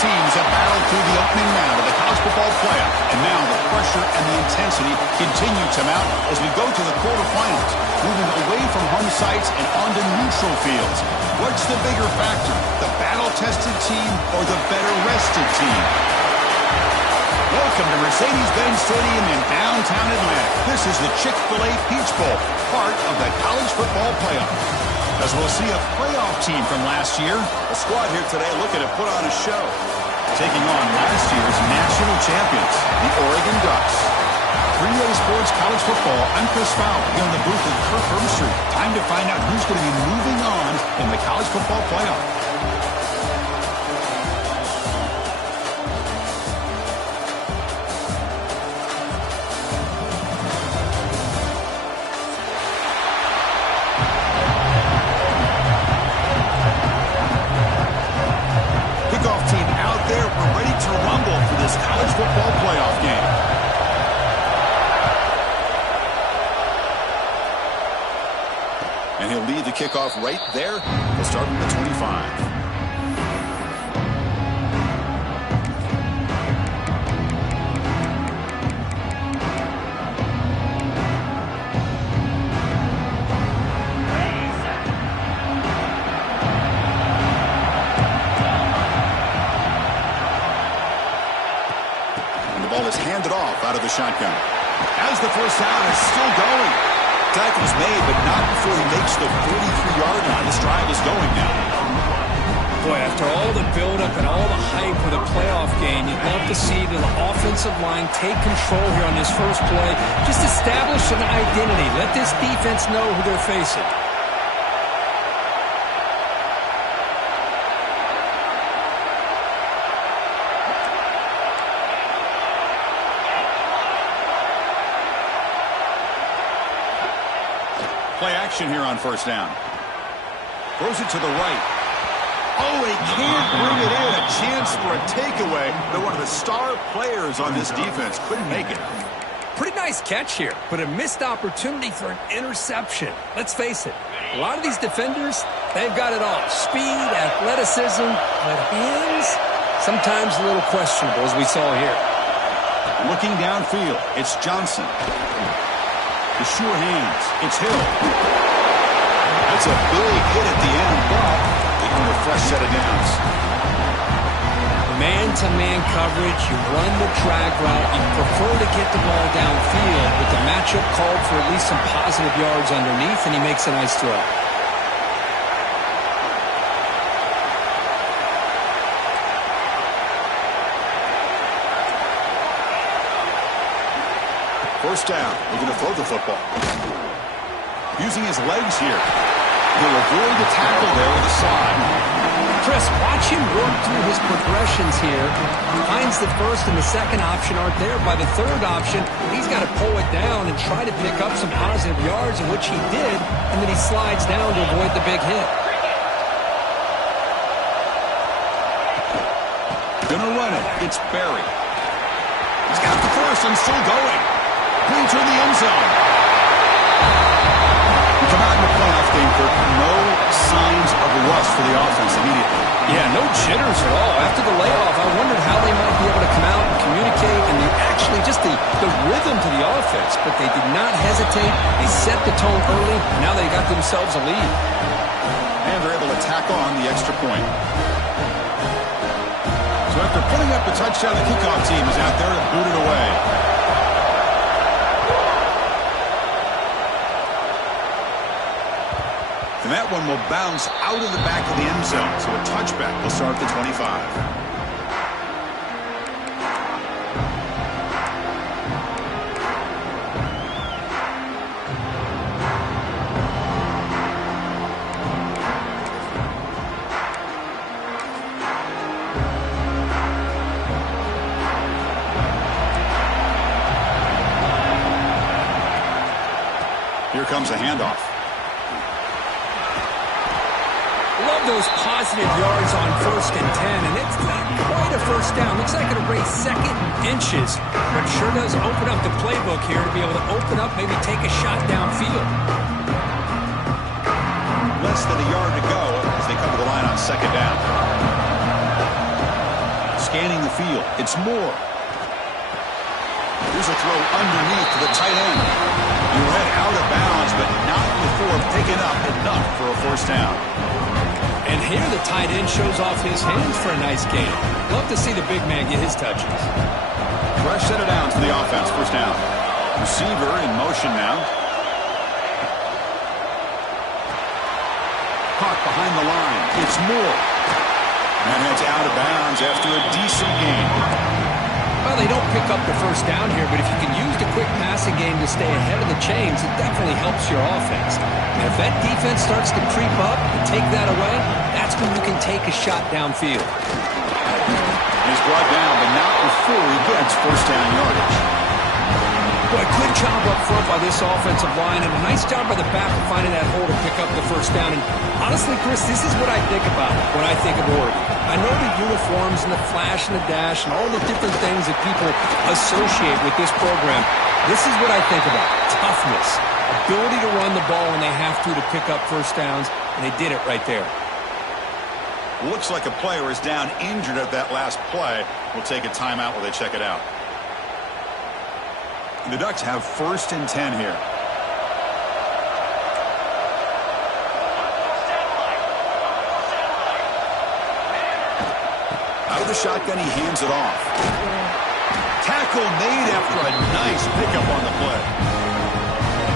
teams have battled through the opening round of the college football playoff, and now the pressure and the intensity continue to mount as we go to the quarterfinals, moving away from home sites and onto neutral fields. What's the bigger factor, the battle-tested team or the better-rested team? Welcome to Mercedes-Benz Stadium in downtown Atlanta. This is the Chick-fil-A Peach Bowl, part of the college football playoff. As we'll see a playoff team from last year. The squad here today looking to put on a show. Taking on last year's national champions, the Oregon Ducks. 3-Way Sports College Football, I'm Chris Fowler, here in the booth with Kirk Herbstreit. Time to find out who's going to be moving on in the college football playoff. College football playoff game. And he'll lead the kickoff right there. He'll start from the 25. Handed off out of the shotgun. As the first down is still going. Tackle's made, but not before he makes the 43-yard line. This drive is going now. Boy, after all the buildup and all the hype for the playoff game, you'd love to see the offensive line take control here on this first play. Just establish an identity. Let this defense know who they're facing. Play action here on first down. Throws it to the right. Oh, he can't bring it in. A chance for a takeaway. But one of the star players on this defense couldn't make it. Pretty nice catch here, but a missed opportunity for an interception. Let's face it, a lot of these defenders, they've got it all. Speed, athleticism, but hands, sometimes a little questionable, as we saw here. Looking downfield, it's Johnson. The sure hands. It's Hill. That's a big hit at the end, but they can a fresh set of downs. Man-to-man coverage, you run the drag route, you prefer to get the ball downfield, but the matchup called for at least some positive yards underneath, and he makes a nice throw. First down, looking to throw the football. Using his legs here. He'll avoid the tackle there with a slide. Chris, watch him work through his progressions here. Finds the first and the second option aren't there. By the third option, he's got to pull it down and try to pick up some positive yards, in which he did, and then he slides down to avoid the big hit. Gonna run it. It's Barry. He's got the first and still going. Clean through the end zone. We come out in the playoff game for no signs of rust for the offense immediately. Yeah, no jitters at all. After the layoff, I wondered how they might be able to come out and communicate, and actually just the rhythm to the offense. But they did not hesitate. They set the tone early. Now they got themselves a lead. And they're able to tack on the extra point. So after putting up the touchdown, the kickoff team is out there to boot it away. And that one will bounce out of the back of the end zone. So a touchback will start at the 25. Here comes a handoff. Love those positive yards on 1st and 10, and it's not quite a first down. Looks like it'll raise second inches, but sure does open up the playbook here to be able to open up, maybe take a shot downfield. Less than a yard to go as they come to the line on 2nd down. scanning the field. It's Moore. Here's a throw underneath to the tight end. You read out of bounds, but not before picking up enough for a first down. And here the tight end shows off his hands for a nice gain. Love to see the big man get his touches. Fresh set of downs for the offense. First down. Receiver in motion now. Caught behind the line. It's Moore. And that's out of bounds after a decent gain. Well, they don't pick up the first down here, but if you can use the quick passing game to stay ahead of the chains, it definitely helps your offense. And if that defense starts to creep up and take that away, that's when you can take a shot downfield. He's brought down, but not before he gets first down yardage. Boy, good job up front by this offensive line, and a nice job by the back of finding that hole to pick up the first down. And honestly, Chris, this is what I think about when I think of Oregon. I know the uniforms and the flash and the dash and all the different things that people associate with this program. This is what I think about. Toughness, ability to run the ball when they have to pick up first downs, and they did it right there. Looks like a player is down injured at that last play. We'll take a timeout while they check it out. The Ducks have first and 10 here. Out of the shotgun, he hands it off. Tackle made after a nice pickup on the play.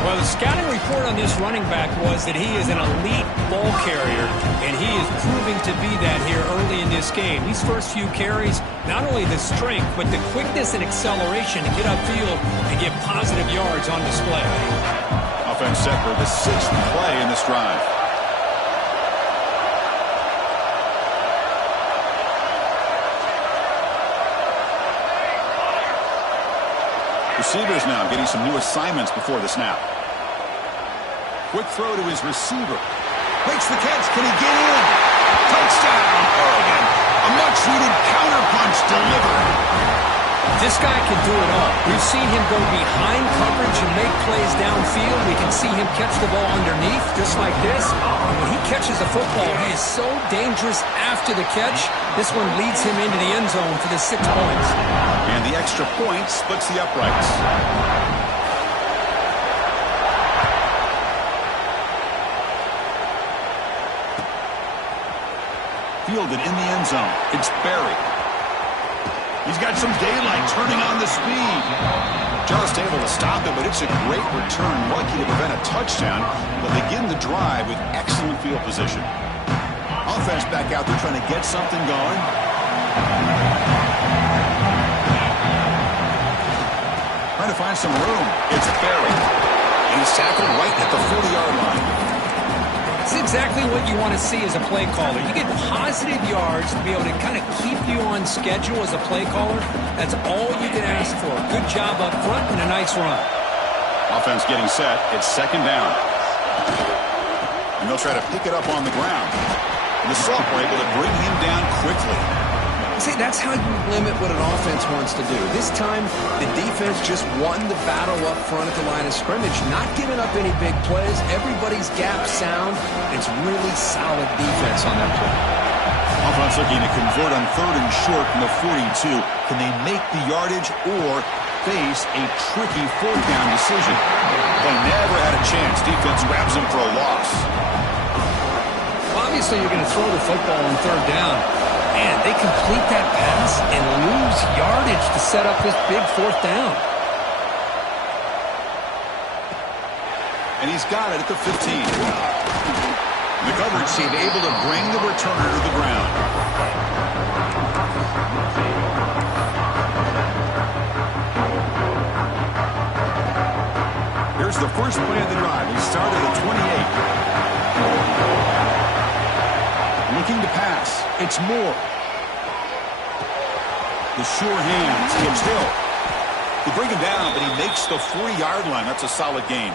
Well, the scouting report on this running back was that he is an elite ball carrier, and he is proving to be that here early in this game. These first few carries, not only the strength, but the quickness and acceleration to get upfield and get positive yards on display. Offense set for the 6th play in this drive. Receivers now getting some new assignments before the snap. Quick throw to his receiver. Makes the catch. Can he get in? Touchdown, Oregon. A much-needed counterpunch delivered. This guy can do it all. We've seen him go behind coverage and make plays downfield. We can see him catch the ball underneath, just like this. And when he catches the football, he is so dangerous after the catch. This one leads him into the end zone for the 6 points. And the extra point splits the uprights. Fielded in the end zone. It's Barry. He's got some daylight turning on the speed. Just able to stop it, but it's a great return. Lucky to prevent a touchdown, but they begin the drive with excellent field position. Offense back out there trying to get something going. Trying to find some room. It's Barry. And he's tackled right at the 40-yard line. It's exactly what you want to see as a play caller. You get positive yards to be able to kind of keep you on schedule as a play caller. That's all you can ask for. Good job up front and a nice run. Offense getting set. It's second down. And they'll try to pick it up on the ground. And the Salt were able to bring him down quickly. See, that's how you limit what an offense wants to do. This time, the defense just won the battle up front at the line of scrimmage, not giving up any big plays. Everybody's gap sound. It's really solid defense on that play. Offense looking to convert on 3rd and short from the 42. Can they make the yardage or face a tricky 4th down decision? They never had a chance. Defense grabs him for a loss. Well, obviously, you're going to throw the football on 3rd down. And they complete that pass and lose yardage to set up this big 4th down. And he's got it at the 15. The coverage team able to bring the returner to the ground. Here's the first play of the drive. He started at 28. Looking to pass. It's Moore. The sure hands. Keep still. They bring him down, but he makes the 40-yard line. That's a solid gain.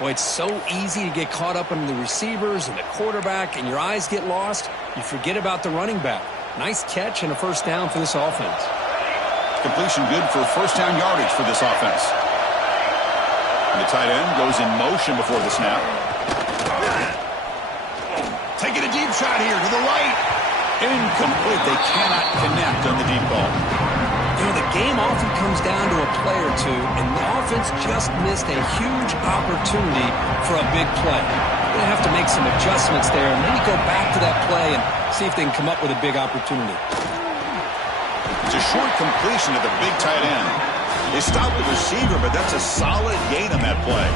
Boy, it's so easy to get caught up in the receivers and the quarterback, and your eyes get lost. You forget about the running back. Nice catch and a first down for this offense. Completion good for first down yardage for this offense. And the tight end goes in motion before the snap. Taking a deep shot here to the right. Incomplete. They cannot connect on the deep ball. You know, the game often comes down to a play or two, and the offense just missed a huge opportunity for a big play. They're going to have to make some adjustments there and maybe go back to that play and see if they can come up with a big opportunity. It's a short completion to the big tight end. They stopped the receiver, but that's a solid gain on that play.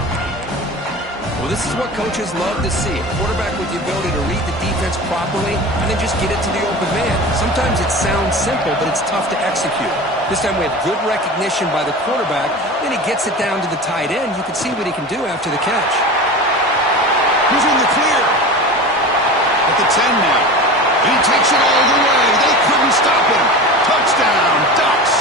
Well, this is what coaches love to see. A quarterback with the ability to read the defense properly and then just get it to the open man. Sometimes it sounds simple, but it's tough to execute. This time we have good recognition by the quarterback. Then he gets it down to the tight end. You can see what he can do after the catch. He's in the clear. At the 10 now. He takes it all the way. They couldn't stop him. Touchdown, Ducks.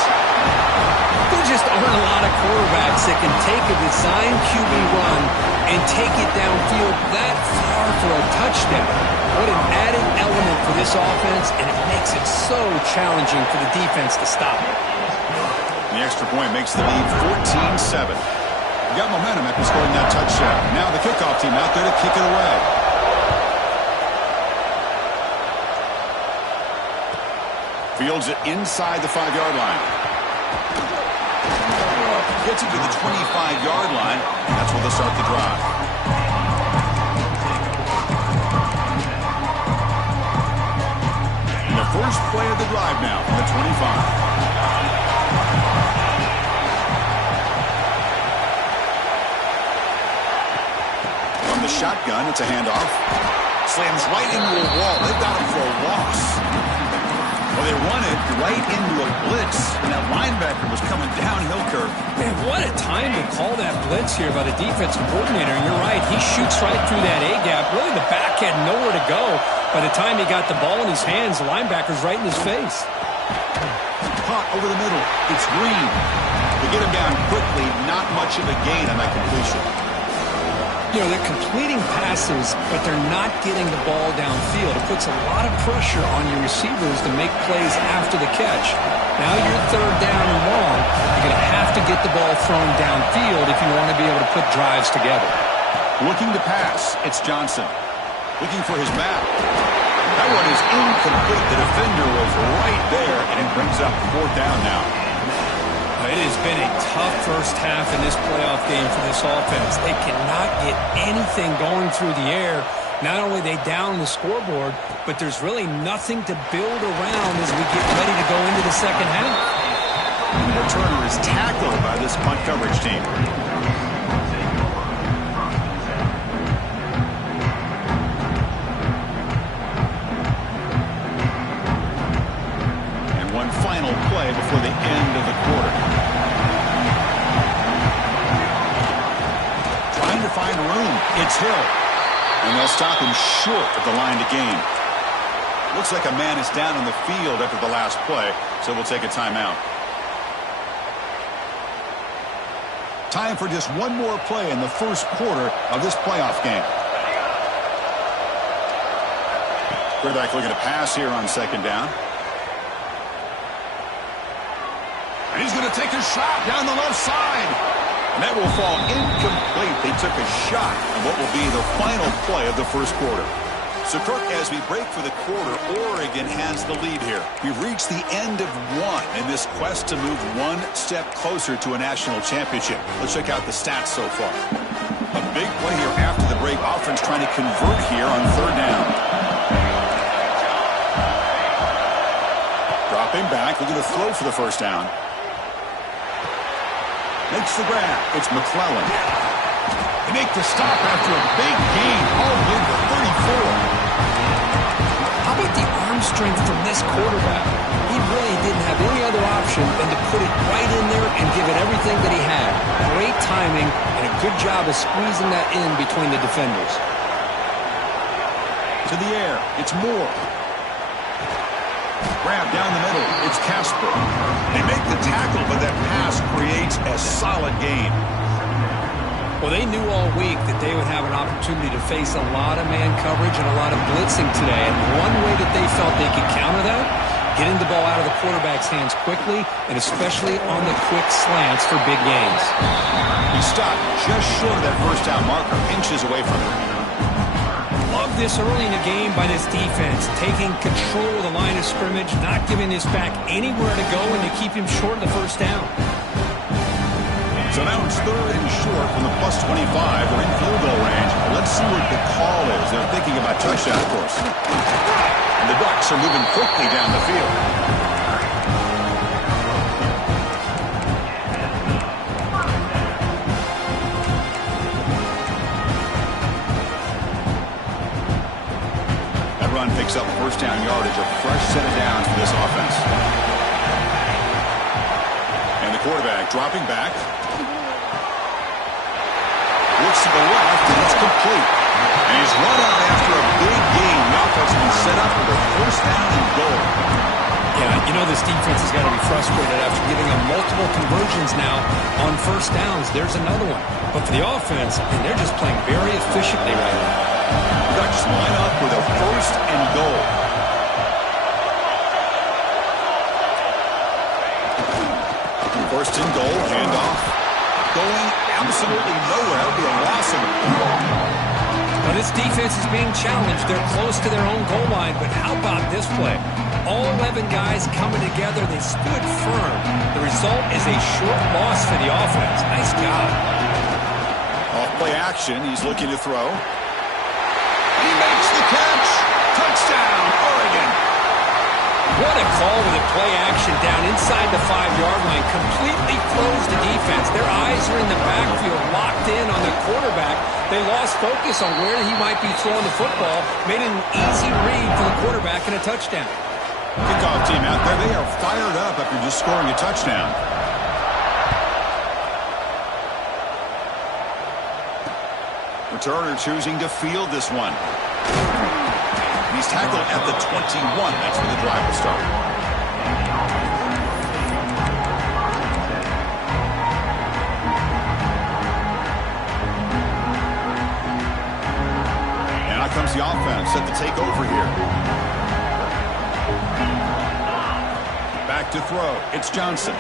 There just aren't a lot of quarterbacks that can take a design QB run and take it downfield that far for a touchdown. What an added element for this offense, and it makes it so challenging for the defense to stop it. The extra point makes the lead 14-7. You got momentum after scoring that touchdown. Now the kickoff team out there to kick it away. Fields it inside the 5-yard line. Gets it to the 25-yard line, and that's where they'll start the drive. And the first play of the drive now from the 25. From the shotgun, it's a handoff. Slams right into a wall. They've got him for a loss. Well, they run it right into a blitz, and that linebacker was coming downhill curve. Man, what a time to call that blitz here by the defensive coordinator. And you're right, he shoots right through that A-gap. Really, the back had nowhere to go. By the time he got the ball in his hands, the linebacker's right in his face. Caught over the middle. It's Green. They get him down quickly. Not much of a gain on that completion. You know, they're completing passes, but they're not getting the ball downfield. It puts a lot of pressure on your receivers to make plays after the catch. Now you're third down and long. You're going to have to get the ball thrown downfield if you want to be able to put drives together. Looking to pass, it's Johnson. Looking for his back. That one is incomplete. The defender was right there, and it brings up fourth down now. It has been a tough first half in this playoff game for this offense. They cannot get anything going through the air. Not only are they down the scoreboard, but there's really nothing to build around as we get ready to go into the second half. The returner is tackled by this punt coverage team. And one final play before the end of the quarter. To find room. It's Hill. And they'll stop him short of the line to gain. Looks like a man is down on the field after the last play, so we'll take a timeout. Time for just one more play in the first quarter of this playoff game. Quarterback looking to pass here on second down. And he's going to take a shot down the left side. And that will fall incomplete. They took a shot on what will be the final play of the first quarter. So, Kirk, as we break for the quarter, Oregon has the lead here. We've reached the end of one in this quest to move one step closer to a national championship. Let's check out the stats so far. A big play here after the break. Offense trying to convert here on third down. Dropping back, looking to throw for the first down. Makes the grab. It's McClellan. They make the stop after a big gain all the way to 34. How about the arm strength from this quarterback? He really didn't have any other option than to put it right in there and give it everything that he had. Great timing and a good job of squeezing that in between the defenders. To the air. It's Moore. Grab down the middle. It's Casper. They make the tackle, but that pass creates a solid gain. Well, they knew all week that they would have an opportunity to face a lot of man coverage and a lot of blitzing today. And one way that they felt they could counter that, getting the ball out of the quarterback's hands quickly, and especially on the quick slants for big gains. He stopped just short of that first down marker, inches away from it. love this early in the game by this defense, taking control of the line of scrimmage, not giving this back anywhere to go, and to keep him short of the first down. So now it's 3rd and short from the +25. We're in field goal range. Let's see what the call is. They're thinking about touchdown, of course. And the Ducks are moving quickly down the field. That run picks up first down yardage, a fresh set of downs for this offense. And the quarterback dropping back. Looks to the left, and it's complete. And he's run out after a big gain. The offense has been set up for the first down and goal. Yeah, you know this defense has got to be frustrated after giving them multiple conversions now on first downs. There's another one. But for the offense, and they're just playing very efficiently right now. The Ducks line up with a first and goal. First and goal, handoff. Going absolutely nowhere. Be a loss of it. Well, this defense is being challenged. They're close to their own goal line, but how about this play? All 11 guys coming together. They stood firm. The result is a short loss for the offense. Nice job. Off play action. He's looking to throw. He makes the catch. Touchdown, Oregon. What a call with a play action down inside the 5-yard line. Completely froze the defense. Their eyes are in the backfield, locked in on the quarterback. They lost focus on where he might be throwing the football. Made an easy read for the quarterback and a touchdown. Kickoff team out there. They are fired up after just scoring a touchdown. Returner choosing to field this one. He's tackled at the 21. That's where the drive will start. And out comes the offense set to take over here. Back to throw. It's Johnson.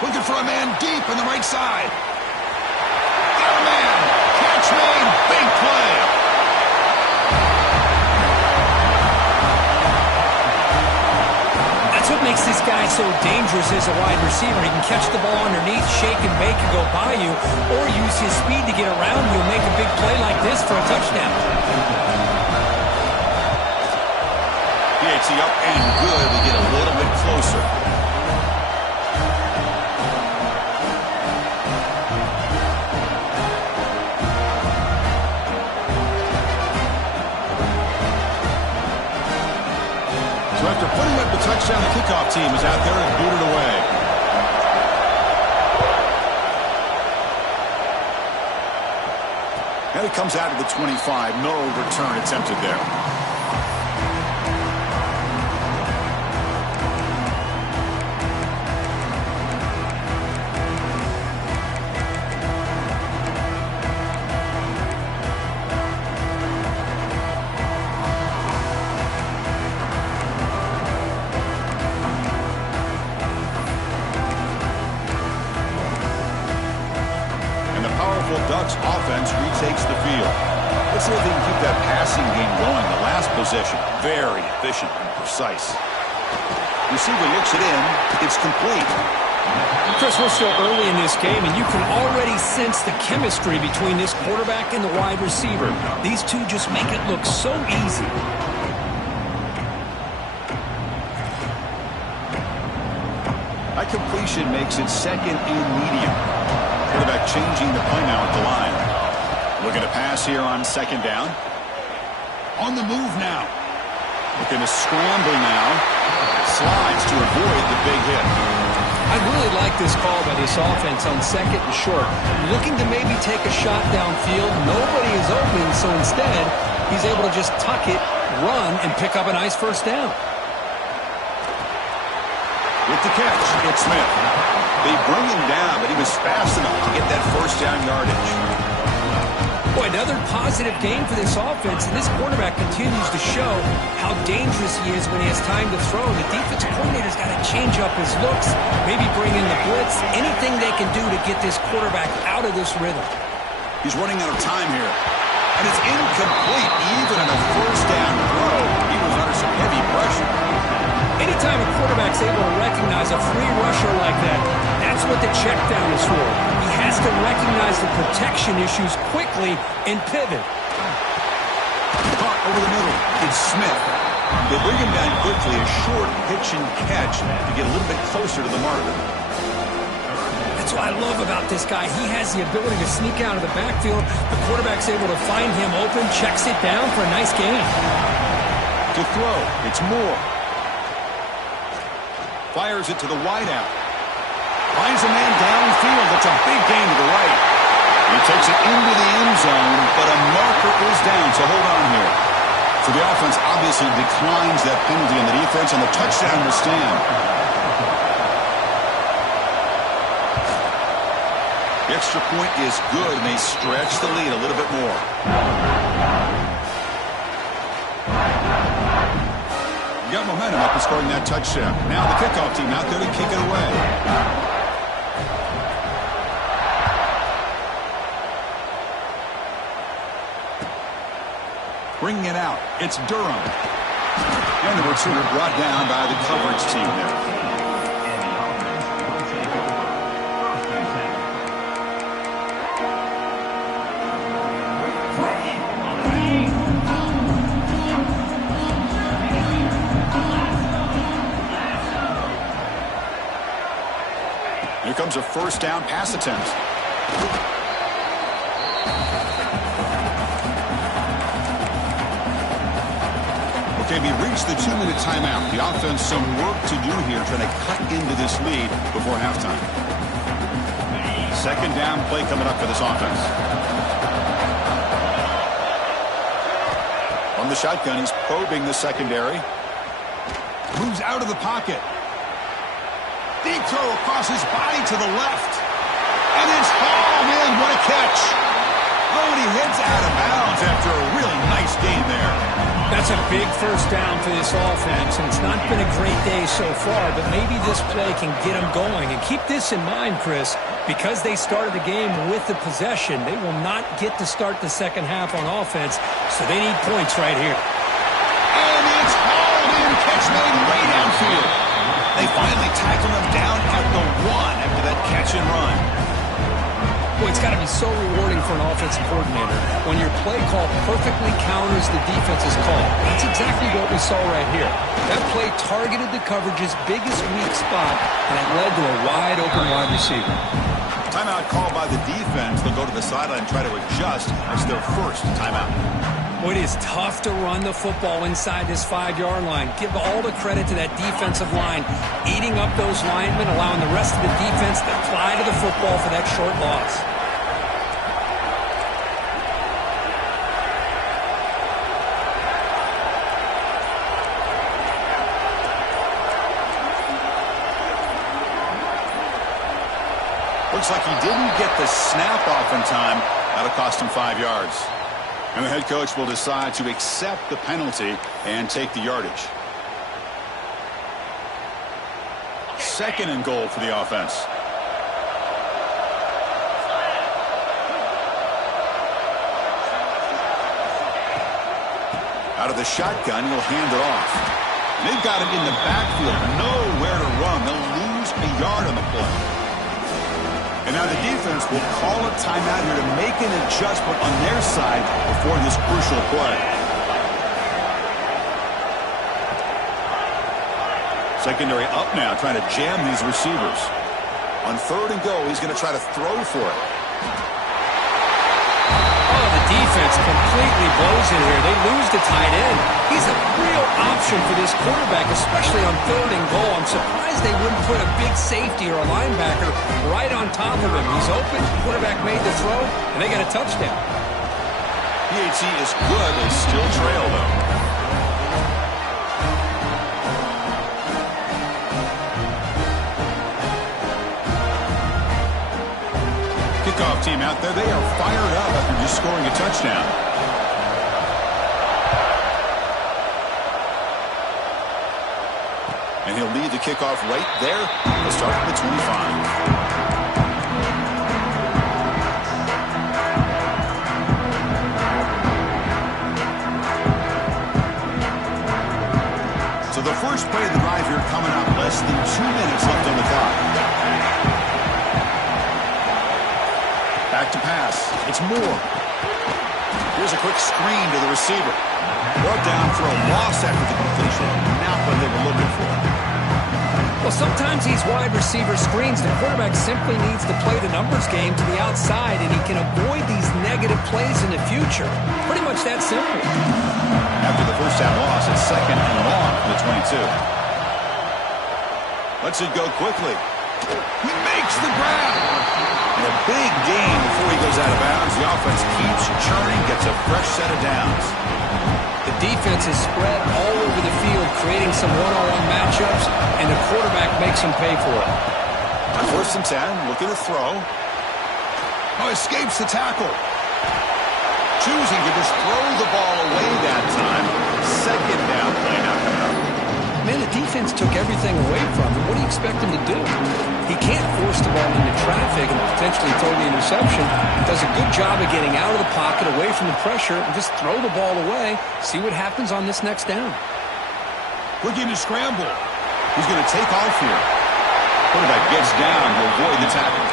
Looking for a man deep on the right side. Got a man. Catch made. Big play. That's what makes this guy so dangerous as a wide receiver. He can catch the ball underneath, shake and bake and go by you, or use his speed to get around you and make a big play like this for a touchdown. PHC up and good. We get a little bit closer. So after putting up the touchdown, the kickoff team is out there and booted away. And it comes out of the 25. No return attempted there. Ducks offense retakes the field. Let's see if they can keep that passing game going. The last possession, very efficient and precise. Receiver looks it in. It's complete. Chris, we're still early in this game, and you can already sense the chemistry between this quarterback and the wide receiver. These two just make it look so easy. That completion makes it second and medium. Quarterback changing the play now at the line. Looking to pass here on second down. On the move now. Looking to scramble now. Slides to avoid the big hit. I really like this call by this offense on second and short. Looking to maybe take a shot downfield. Nobody is open, so instead, he's able to just tuck it, run, and pick up a nice first down. With the catch, it's Smith. They bring him down, but he was fast enough to get that first down yardage. Boy, another positive game for this offense, and this quarterback continues to show how dangerous he is when he has time to throw. The defensive coordinator's got to change up his looks, maybe bring in the blitz, anything they can do to get this quarterback out of this rhythm. He's running out of time here. And it's incomplete. Even in a first down throw, he was under some heavy pressure. Anytime a quarterback's able to recognize a free rusher like that, that's what the check down is for. He has to recognize the protection issues quickly and pivot. Caught over the middle. It's Smith. They bring him down quickly, a short pitch and catch to get a little bit closer to the mark. That's what I love about this guy. He has the ability to sneak out of the backfield. The quarterback's able to find him open, checks it down for a nice gain. To throw, it's Moore. Fires it to the wideout. Finds a man downfield. That's a big gain to the right. He takes it into the end zone, but a marker is down, so hold on here. So the offense obviously declines that penalty in the defense, and the touchdown will stand. The extra point is good, and they stretch the lead a little bit more. Got momentum after scoring that touchdown. Now the kickoff team out there to kick it away. Bringing it out, it's Durham. And the returner brought down by the coverage team there. Here comes a first down pass attempt. Okay, we reached the 2-minute timeout. The offense some work to do here trying to cut into this lead before halftime. Second down play coming up for this offense. On the shotgun, he's probing the secondary. Moves out of the pocket. Deep throw across his body to the left. And it's hauled in. What a catch. Oh, and he heads out of bounds after a really nice game there. That's a big first down for this offense, and it's not been a great day so far, but maybe this play can get them going. And keep this in mind, Chris, because they started the game with the possession, they will not get to start the second half on offense, so they need points right here. And it's hauled in. Catch made way downfield. They finally tackle him down at the 1 after that catch and run. Well, it's got to be so rewarding for an offensive coordinator when your play call perfectly counters the defense's call. That's exactly what we saw right here. That play targeted the coverage's biggest weak spot, and it led to a wide-open wide receiver. Timeout called by the defense. They'll go to the sideline and try to adjust. That's their first timeout. Well, it is tough to run the football inside this 5-yard line. Give all the credit to that defensive line, eating up those linemen, allowing the rest of the defense to fly to the football for that short loss. Looks like he didn't get the snap off in time. That'll cost him 5 yards. And the head coach will decide to accept the penalty and take the yardage. Second and goal for the offense. Out of the shotgun, he'll hand it off. They've got him in the backfield. Nowhere to run. They'll lose a yard on the play. And now the defense will call a timeout here to make an adjustment on their side before this crucial play. Secondary up now, trying to jam these receivers. On third and goal, he's going to try to throw for it. Oh, the defense completely blows it here. They lose the tight end. He's a real option for this quarterback, especially on third and goal. I'm surprised they wouldn't put a big safety or a linebacker right on top of him. He's open, quarterback made the throw, and they got a touchdown. PAT is good. They still trail, though. Kickoff team out there, they are fired up after just scoring a touchdown. And he'll lead the kickoff right there. He'll start at the 25. back to pass. It's Moore. Here's a quick screen to the receiver. Brought down for a loss after the completion. Not what they were looking for. Well, sometimes these wide receiver screens, the quarterback simply needs to play the numbers game to the outside, and he can avoid these negative plays in the future. Pretty much that simple. After the first half loss, it's 2nd and long from the 22. Lets it go quickly. He makes the grab. And a big gain before he goes out of bounds. The offense keeps churning, gets a fresh set of downs. The defense is spread all over the field, creating some one-on-one matchups, and the quarterback makes them pay for it. On 1st and 10, looking to throw. Oh, escapes the tackle. Choosing to just throw the ball away that time. 2nd down play now coming up. Man, the defense took everything away from him. What do you expect him to do? He can't force the ball into traffic and potentially throw the interception. Does a good job of getting out of the pocket, away from the pressure, and just throw the ball away. See what happens on this next down. Looking to scramble. He's going to take off here. Quarterback gets down to avoid the tackle.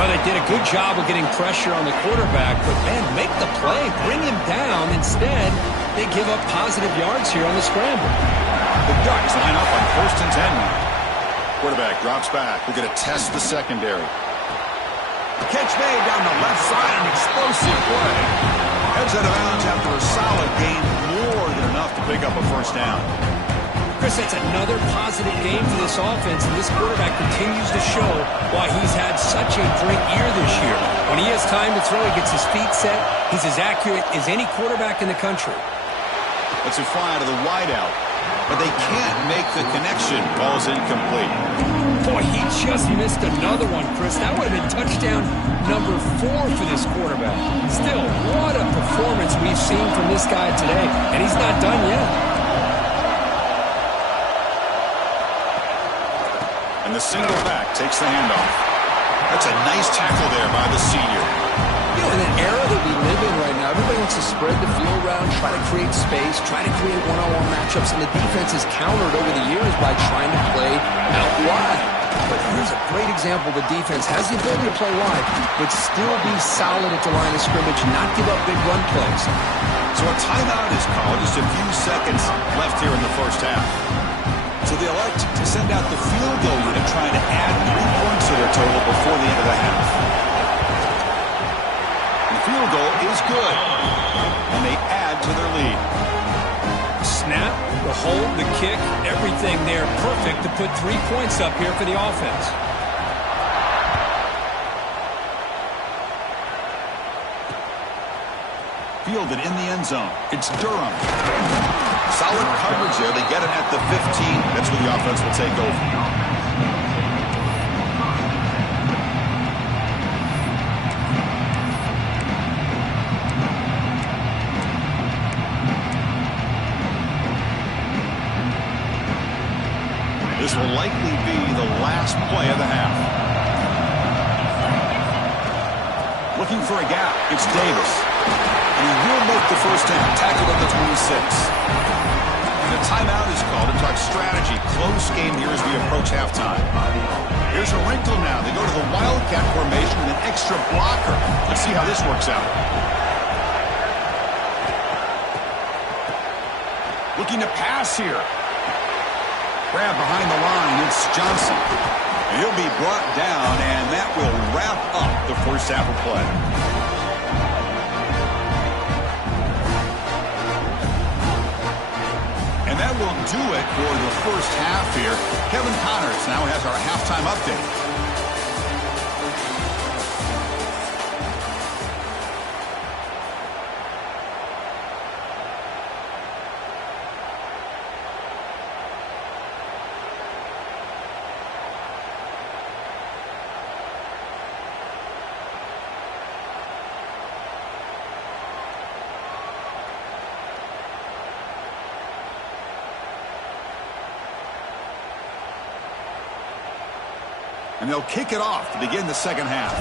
Well, they did a good job of getting pressure on the quarterback, but, man, make the play. Bring him down. Instead, they give up positive yards here on the scramble. The Ducks line up on 1st and 10 now. Quarterback drops back. We're going to test the secondary. Catch made down the left side. An explosive play. Heads out of bounds after a solid gain. More than enough to pick up a 1st down. Chris, that's another positive game for this offense, and this quarterback continues to show why he's had such a great year this year. When he has time to throw, he gets his feet set. He's as accurate as any quarterback in the country. Let's it fly to the wideout. But they can't make the connection. Ball's incomplete. Boy, he just missed another one, Chris. That would have been touchdown number 4 for this quarterback. Still, what a performance we've seen from this guy today. And he's not done yet. And the single back takes the handoff. That's a nice tackle there by the senior. You know, in an era that we live in right now, everybody wants to spread the field around, try to create space, try to create one-on-one matchups, and the defense has countered over the years by trying to play out wide. But here's a great example. The defense has the ability to play wide, but still be solid at the line of scrimmage and not give up big run plays. So a timeout is called. Just a few seconds left here in the 1st half. So they elect to send out the field goal unit, trying to add 3 points to their total before the end of the half. Field goal is good, and they add to their lead. Snap, the hold, the kick, everything there perfect to put 3 points up here for the offense. Fielded in the end zone. It's Durham. Solid coverage there. They get it at the 15. That's where the offense will take over. This will likely be the last play of the half. Looking for a gap. It's Davis. And he will make the 1st down. Tackled at the 26. And a timeout is called to talk strategy. Close game here as we approach halftime. Here's a wrinkle now. They go to the Wildcat formation with an extra blocker. Let's see how this works out. Looking to pass here. Grab behind the line, it's Johnson. And he'll be brought down, and that will wrap up the 1st half of play. And that will do it for the 1st half here. Kevin Connors now has our halftime update. And they'll kick it off to begin the 2nd half.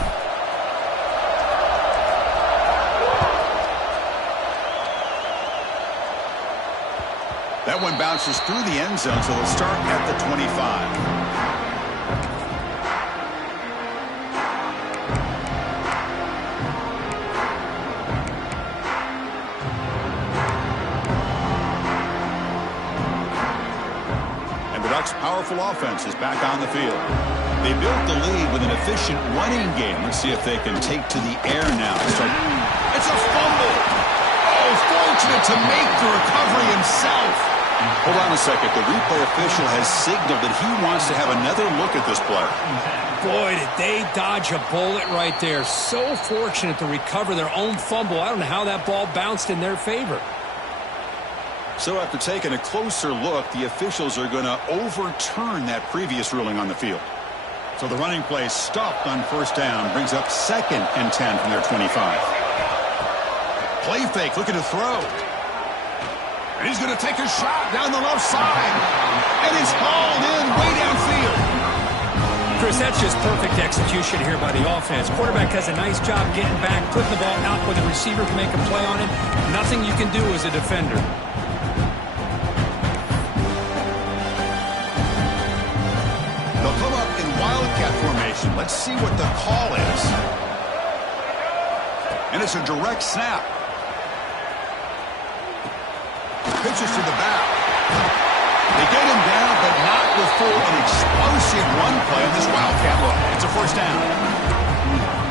That one bounces through the end zone, so they'll start at the 25. powerful offense is back on the field. They built the lead with an efficient running game. Let's see if they can take to the air now. It's a fumble. Oh, fortunate to make the recovery himself. Hold on a second. The replay official has signaled that he wants to have another look at this play. Boy, did they dodge a bullet right there. So fortunate to recover their own fumble. I don't know how that ball bounced in their favor. So after taking a closer look, the officials are going to overturn that previous ruling on the field. So the running play stopped on first down, brings up 2nd and 10 from their 25. Play fake, looking to throw. And he's going to take a shot down the left side. And it's hauled in way downfield. Chris, that's just perfect execution here by the offense. Quarterback does a nice job getting back, putting the ball out where the receiver can make a play on it. Nothing you can do as a defender. They'll come up in wildcat formation. Let's see what the call is. And it's a direct snap. Pitches to the back. They get him down, but not before an explosive run play on this wildcat look. It's a first down.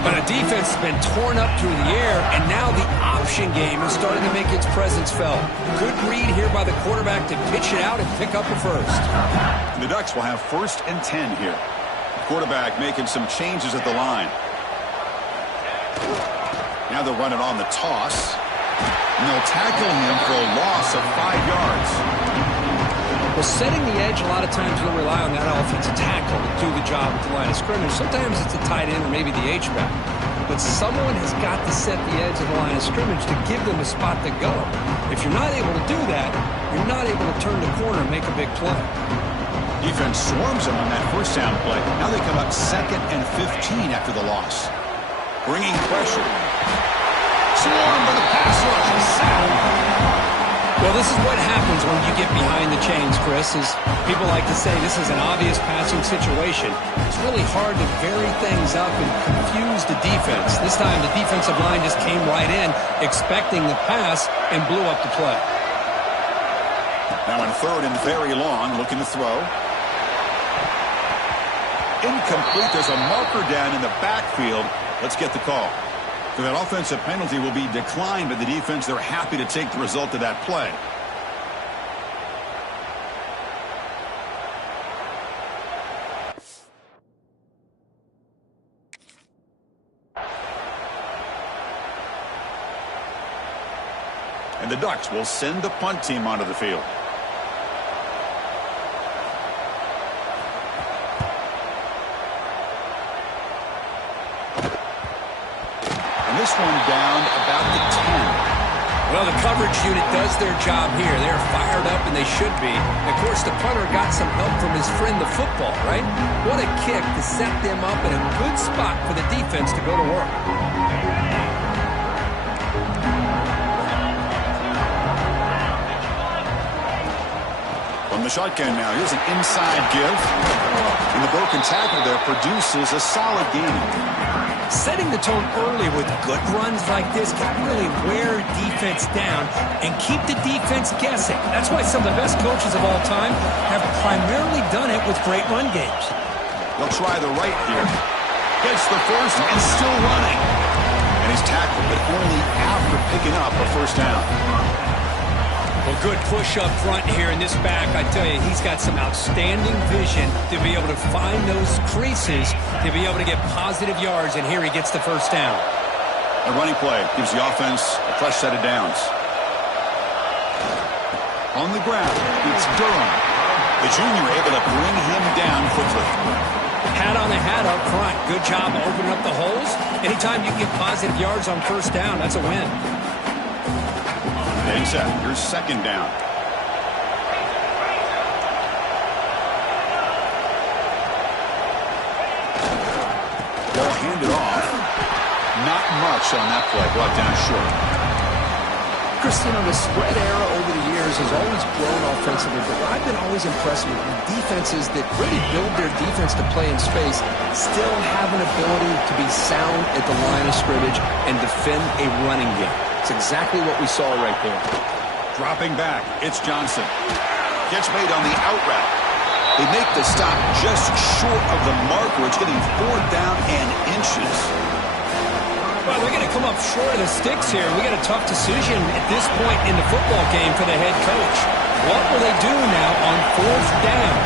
But a defense has been torn up through the air, and now the option game is starting to make its presence felt. Good read here by the quarterback to pitch it out and pick up a first. The Ducks will have 1st and 10 here. The quarterback making some changes at the line. Now they'll run it on the toss. And they'll tackle him for a loss of 5 yards. Well, setting the edge, a lot of times you'll rely on that offensive tackle to do the job at the line of scrimmage. Sometimes it's a tight end or maybe the H-back. But someone has got to set the edge of the line of scrimmage to give them a spot to go. If you're not able to do that, you're not able to turn the corner and make a big play. Defense swarms him on that first down play. Now they come up 2nd and 15 after the loss. Bringing pressure. Swarmed by the pass rush. He's sacked. Well, this is what happens when you get behind the chains, Chris. Is people like to say this is an obvious passing situation. It's really hard to vary things up and confuse the defense. This time the defensive line just came right in, expecting the pass, and blew up the play. Now on 3rd and very long, looking to throw. Incomplete. There's a marker down in the backfield. Let's get the call. So that offensive penalty will be declined by the defense. They're happy to take the result of that play. And the Ducks will send the punt team onto the field. This one down about the 10. Well, the coverage unit does their job here. They're fired up, and they should be. Of course, the punter got some help from his friend, the football, right? What a kick to set them up in a good spot for the defense to go to work. From the shotgun now, here's an inside give. And the broken tackle there produces a solid gain. Setting the tone early with good runs like this can really wear defense down and keep the defense guessing. That's why some of the best coaches of all time have primarily done it with great run games. They'll try the right here. Gets the first and still running. And he's tackled, but only after picking up a first down. Well, good push up front here in this back. I tell you, he's got some outstanding vision to be able to find those creases, to be able to get positive yards, and here he gets the first down. A running play gives the offense a fresh set of downs. On the ground, it's Durham. The junior able to bring him down quickly. Hat on the hat up front. Good job opening up the holes. Anytime you can get positive yards on first down, that's a win. Getting set. Here's 2nd down. They'll hand it off. Not much on that play. Brought down short. Chris, you know, the spread era over the years has always grown offensively, but what I've been always impressed with defenses that really build their defense to play in space still have an ability to be sound at the line of scrimmage and defend a running game. It's exactly what we saw right there. Dropping back, it's Johnson. Gets made on the out route. They make the stop just short of the marker. It's getting 4th down and inches. Well, they're going to come up short of the sticks here. We got a tough decision at this point in the football game for the head coach. What will they do now on 4th down?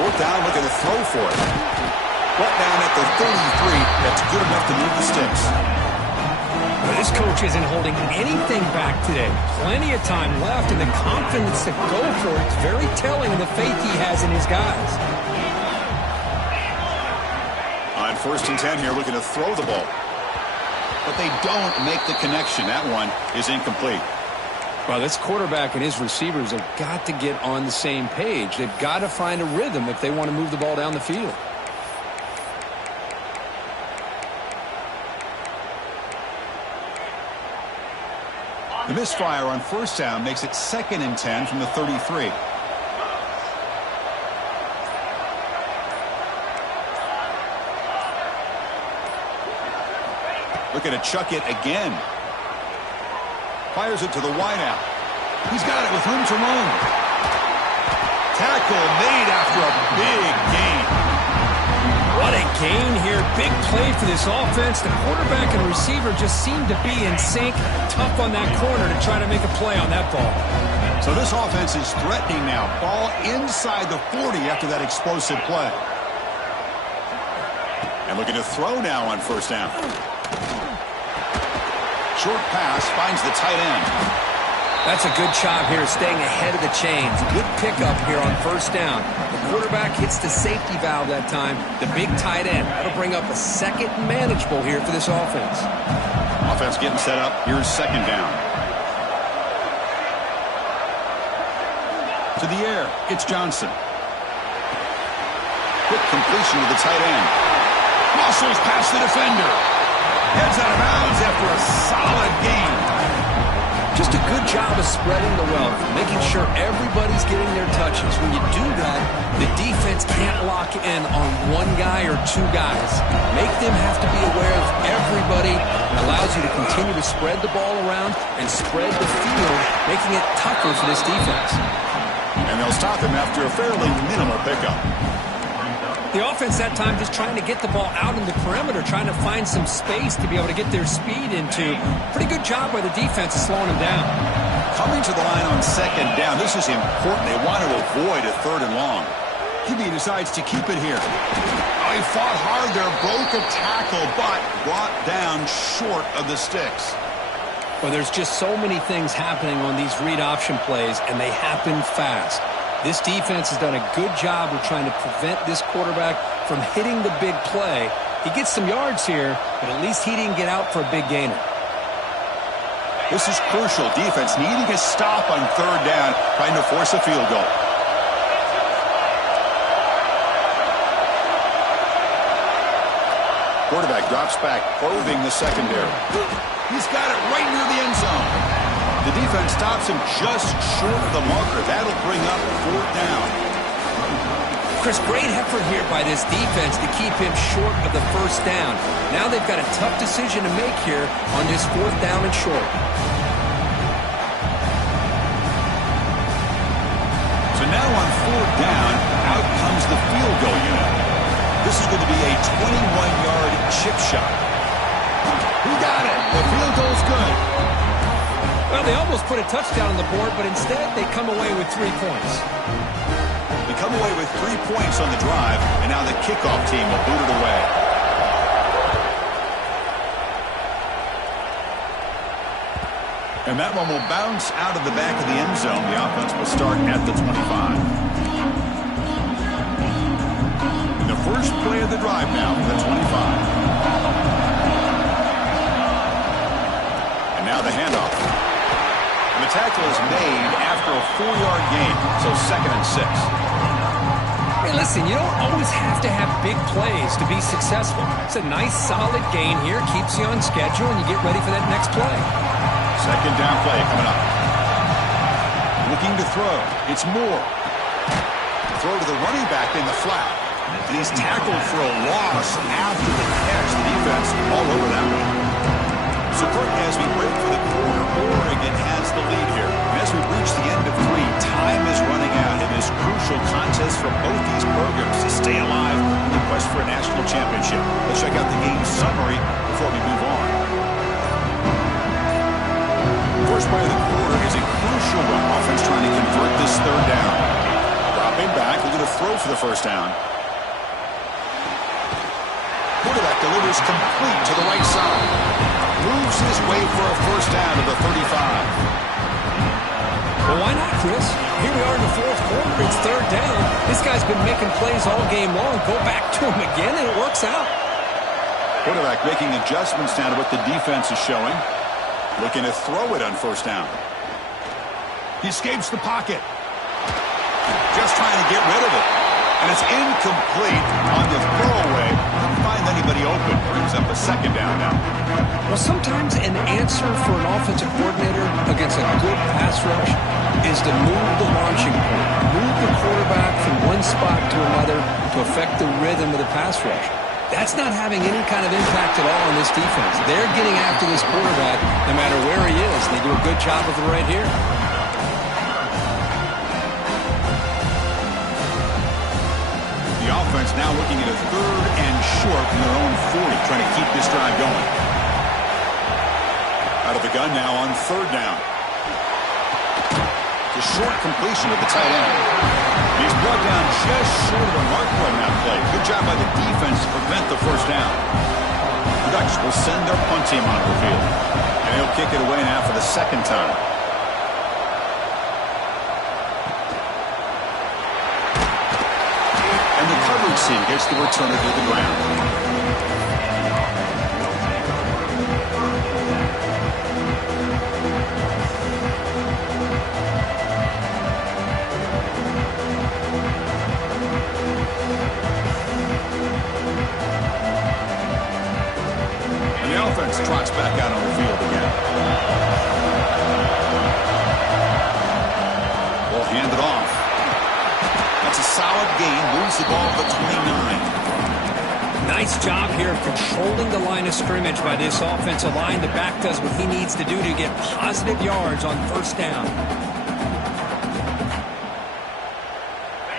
4th down, looking to throw for it. Brought down at the 33. That's good enough to move the sticks. Well, this coach isn't holding anything back today. Plenty of time left, and the confidence to go for it is very telling of the faith he has in his guys. On 1st and 10 here, looking to throw the ball. But they don't make the connection. That one is incomplete. Well, this quarterback and his receivers have got to get on the same page. They've got to find a rhythm if they want to move the ball down the field. The misfire on 1st down makes it 2nd and 10 from the 33. Looking to chuck it again. Fires it to the wideout. He's got it with room to roam. Tackle made after a big gain. What a gain here. Big play for this offense. The quarterback and receiver just seem to be in sync. Tough on that corner to try to make a play on that ball. So this offense is threatening now. Ball inside the 40 after that explosive play. And looking to throw now on 1st down. Short pass finds the tight end. That's a good job here staying ahead of the chains. Good pickup here on 1st down. The quarterback hits the safety valve that time. The big tight end. That'll bring up a 2nd and manageable here for this offense. Offense getting set up. Here's 2nd down. To the air. It's Johnson. Quick completion to the tight end. Muscles past the defender. Heads out of bounds after a solid gain. Just a good job of spreading the wealth, making sure everybody's getting their touches. When you do that, the defense can't lock in on one guy or 2 guys. Make them have to be aware of everybody. It allows you to continue to spread the ball around and spread the field, making it tougher for this defense. And they'll stop him after a fairly minimal pickup. The offense that time just trying to get the ball out in the perimeter, trying to find some space to be able to get their speed into. Pretty good job by the defense of slowing them down. Coming to the line on 2nd down, this is important. They want to avoid a 3rd and long. QB decides to keep it here. Oh, he fought hard there, broke a tackle, but brought down short of the sticks. Well, there's just so many things happening on these read option plays, and they happen fast. This defense has done a good job of trying to prevent this quarterback from hitting the big play. He gets some yards here, but at least he didn't get out for a big gainer. This is crucial. Defense needing a stop on 3rd down, trying to force a field goal. Quarterback drops back, probing the secondary. He's got it right near the end zone. The defense stops him just short of the marker. That'll bring up 4th down. Chris, great effort here by this defense to keep him short of the 1st down. Now they've got a tough decision to make here on this 4th down and short. So now on 4th down, out comes the field goal unit. This is going to be a 21-yard chip shot. Who got it? The field goal's good. Well, they almost put a touchdown on the board, but instead they come away with 3 points. They come away with 3 points on the drive, and now the kickoff team will boot it away. And that one will bounce out of the back of the end zone. The offense will start at the 25. And the first play of the drive now for the 25. And now the handoff. And the tackle is made after a 4-yard gain, so 2nd and 6. Hey, listen, you don't always have to have big plays to be successful. It's a nice, solid gain here, keeps you on schedule, and you get ready for that next play. 2nd down play coming up. Looking to throw. It's Moore. Throw to the running back in the flat. And he's tackled for a loss after the catch. The defense all over that one. So, Kurt, as we break for the quarter, Oregon has the lead here. And as we reach the end of 3, time is running out in this crucial contest for both these programs to stay alive in the quest for a national championship. Let's check out the game summary before we move on. First play of the quarter is a crucial one. Offense trying to convert this third down. Dropping back, looking to throw for the first down. Quarterback delivers complete to the right side. Moves his way for a first down to the 35. Well, why not, Chris? Here we are in the fourth quarter. It's third down. This guy's been making plays all game long. Go back to him again, and it works out. Quarterback making adjustments down to what the defense is showing. Looking to throw it on first down. He escapes the pocket. Just trying to get rid of it. And it's incomplete on the throwaway. Couldn't find anybody open. Brings up a second down now. Well, sometimes an answer for an offensive coordinator against a good pass rush is to move the launching point. Move the quarterback from one spot to another to affect the rhythm of the pass rush. That's not having any kind of impact at all on this defense. They're getting after this quarterback no matter where he is. They do a good job of it right here. The offense now looking at a third and short from their own 40, trying to keep this drive going. Out of the gun now on third down. The short completion of the tight end. He's brought down just short of a marker on that play. Good job by the defense to prevent the first down. The Ducks will send their punt team onto the field. And he'll kick it away now for the second time. And the coverage team gets the returner to the ground. Trots back out on the field again. We'll hand it off. That's a solid gain. Moves the ball to the 29. Nice job here of controlling the line of scrimmage by this offensive line. The back does what he needs to do to get positive yards on first down.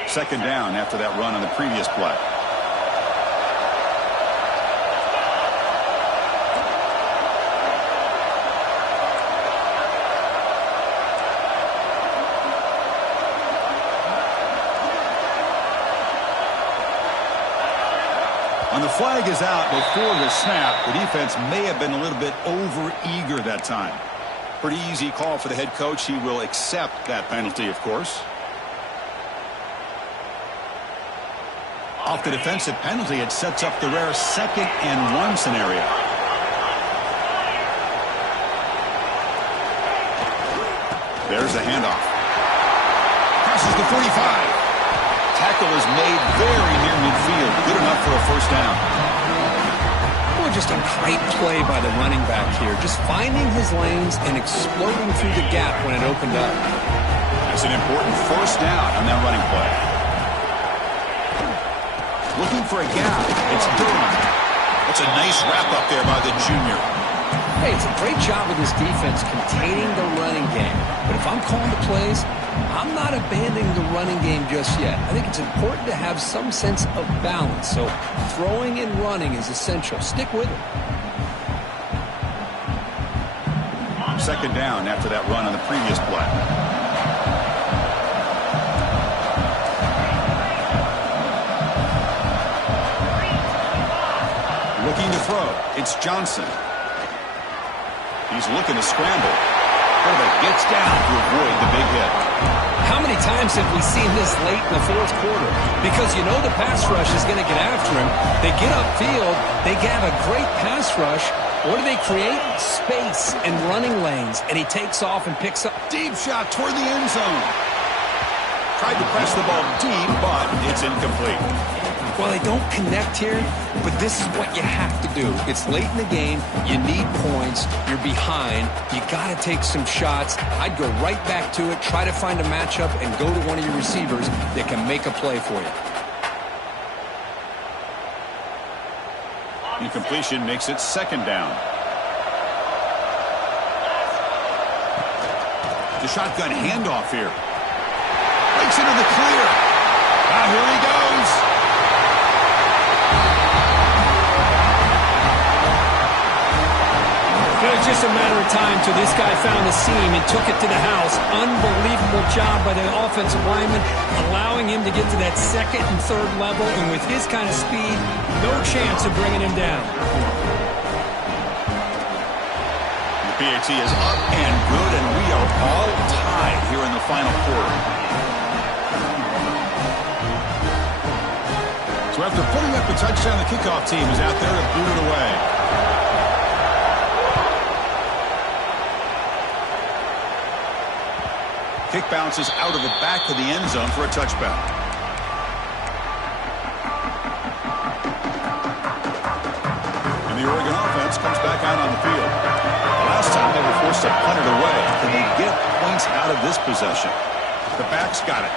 Second down after that run on the previous play. And the flag is out before the snap. The defense may have been a little bit over-eager that time. Pretty easy call for the head coach. He will accept that penalty, of course. Off the defensive penalty, it sets up the rare 2nd and 1 scenario. There's the handoff. Passes the 45. Tackle is made very near midfield. Good enough for a first down. Well, just a great play by the running back here. Just finding his lanes and exploding through the gap when it opened up. That's an important first down on that running play. Looking for a gap. It's Durham. That's a nice wrap up there by the junior. Hey, it's a great job of this defense containing the running game. But if I'm calling the plays, I'm not abandoning the running game just yet. I think it's important to have some sense of balance. So throwing and running is essential. Stick with it. Second down after that run on the previous play. Looking to throw. It's Johnson. He's looking to scramble. Quarterback gets down to avoid the big hit. How many times have we seen this late in the fourth quarter? Because you know the pass rush is going to get after him. They get upfield. They have a great pass rush. What do they create? Space and running lanes. And he takes off and picks up. Deep shot toward the end zone. Tried to press the ball deep, but it's incomplete. Well, they don't connect here, but this is what you have to do. It's late in the game. You need points. You're behind. You got to take some shots. I'd go right back to it, try to find a matchup, and go to one of your receivers that can make a play for you. Incompletion makes it second down. The shotgun handoff here. Breaks into the clear. Now here he goes. It was just a matter of time till this guy found the seam and took it to the house. Unbelievable job by the offensive lineman, allowing him to get to that second and third level. And with his kind of speed, no chance of bringing him down. The PAT is up and good, and we are all tied here in the final quarter. So after putting up a touchdown, the kickoff team is out there to boot it away. Kick bounces out of the back of the end zone for a touchback. And the Oregon offense comes back out on the field. The last time they were forced to punt it away. Can they get points out of this possession? The backs got it.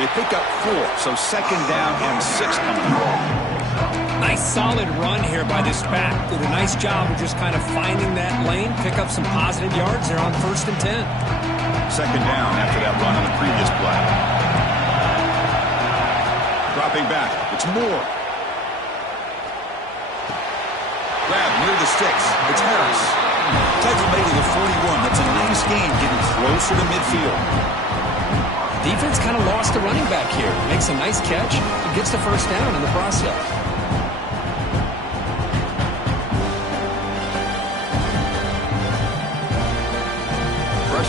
They pick up 4, so second down and 6 coming up. Nice solid run here by this back. Did a nice job of just kind of finding that lane, pick up some positive yards there on 1st and 10. Second down after that run on the previous play. Dropping back. It's Moore. Grab near the sticks. It's Harris. Tackle made to the 41. That's a nice gain, getting closer to midfield. Defense kind of lost the running back here. Makes a nice catch and gets the first down in the process.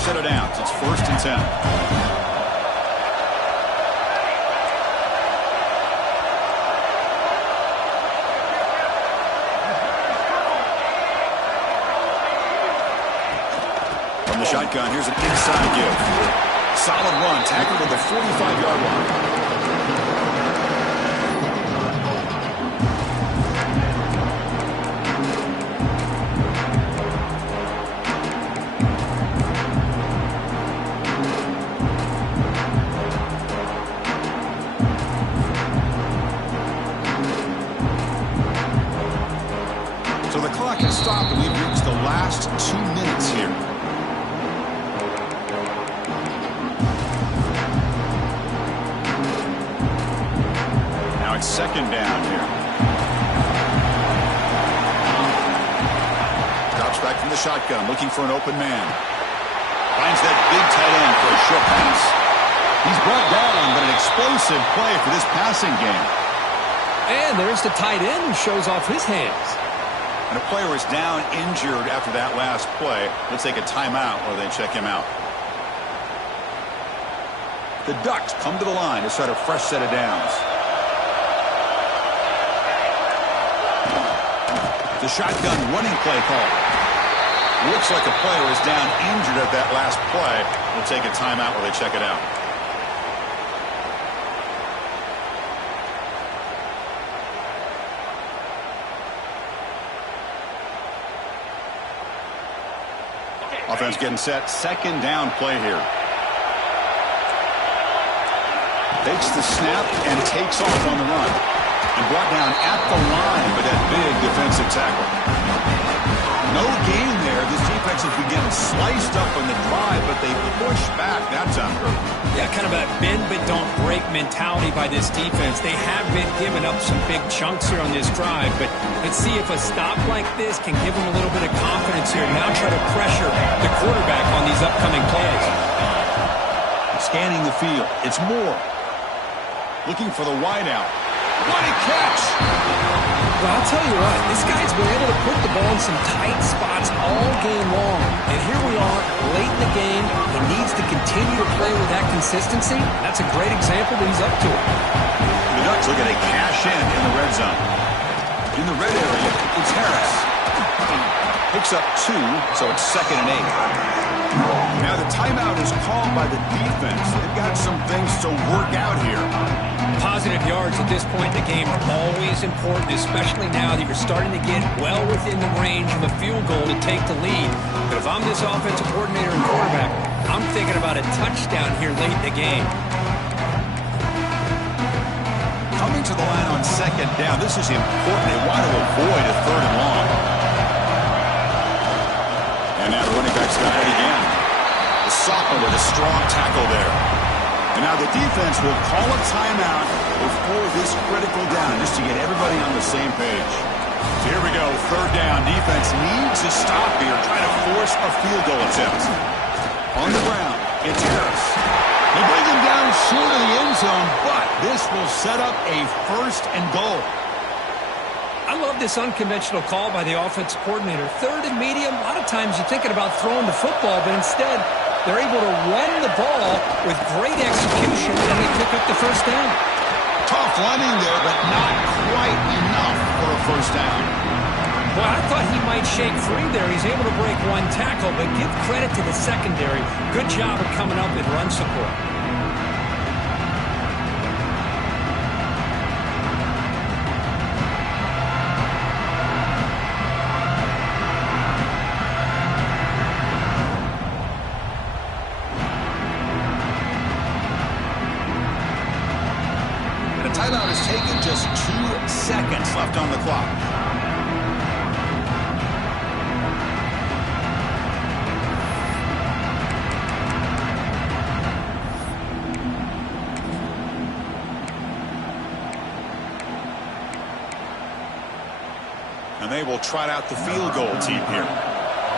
Set it out. It's 1st and 10. From the shotgun, here's an inside give. Solid run, tackled at the 45-yard line. Stop, and we've reached the last 2 minutes here. Now it's second down here. Drops back from the shotgun, looking for an open man. Finds that big tight end for a short pass. He's brought down, but an explosive play for this passing game. And there's the tight end who shows off his hands. And a player is down injured after that last play. Let's take a timeout or they check him out. The Ducks come to the line to start a fresh set of downs. The shotgun running play call. Looks like a player is down injured at that last play. We'll take a timeout or they check it out. Offense getting set. Second down play here. Takes the snap and takes off on the run. And brought down at the line by that big defensive tackle. No gain there. This defense has been getting sliced up on the drive, but they push back that time. Yeah, kind of a bend but don't break mentality by this defense. They have been giving up some big chunks here on this drive, but let's see if a stop like this can give them a little bit of confidence here. Now try to pressure the quarterback on these upcoming plays. Scanning the field. It's Moore. Looking for the wideout. What a catch! Well, I'll tell you what, this guy's been able to put the ball in some tight spots all game long. And here we are, late in the game. He needs to continue to play with that consistency. That's a great example that he's up to it. The Ducks looking to cash in the red zone. In the red area, it's Harris. Picks up 2, so it's 2nd and 8. Now the timeout is called by the defense. They've got some things to work out here. Positive yards at this point in the game are always important, especially now that you're starting to get well within the range of a field goal to take the lead. But if I'm this offensive coordinator and quarterback, I'm thinking about a touchdown here late in the game. Coming to the line on second down, this is important. They want to avoid a 3rd and long. And now the running back's got it again. The sophomore with a strong tackle there. And now the defense will call a timeout before this critical down, just to get everybody on the same page. Here we go, third down. Defense needs to stop here, trying to force a field goal attempt. On the ground, it's Harris. They bring him down short of the end zone, but this will set up a first and goal. I love this unconventional call by the offensive coordinator. Third and medium, a lot of times you're thinking about throwing the football, but instead they're able to run the ball with great execution, and they pick up the first down. Tough running there, but not quite enough for a first down. Well, I thought he might shake free there. He's able to break one tackle, but give credit to the secondary. Good job of coming up in run support. And a timeout is taken, just 2 seconds left on the clock. And they will trot out the field goal team here.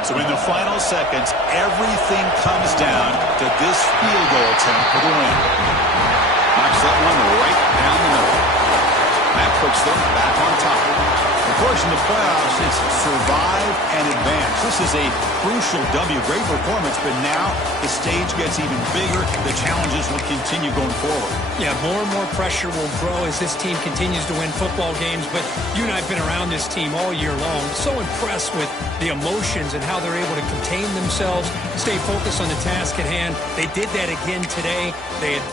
So in the final seconds, everything comes down to this field goal attempt for the win. Knocks that one right down the middle. That puts them back on top. Of course, in the playoffs, it's survive and advance. This is a crucial W. Great performance, but now the stage gets even bigger. The challenges will continue going forward. Yeah, more and more pressure will grow as this team continues to win football games, but you and I have been around this team all year long. So impressed with the emotions and how they're able to contain themselves, stay focused on the task at hand. They did that again today. They had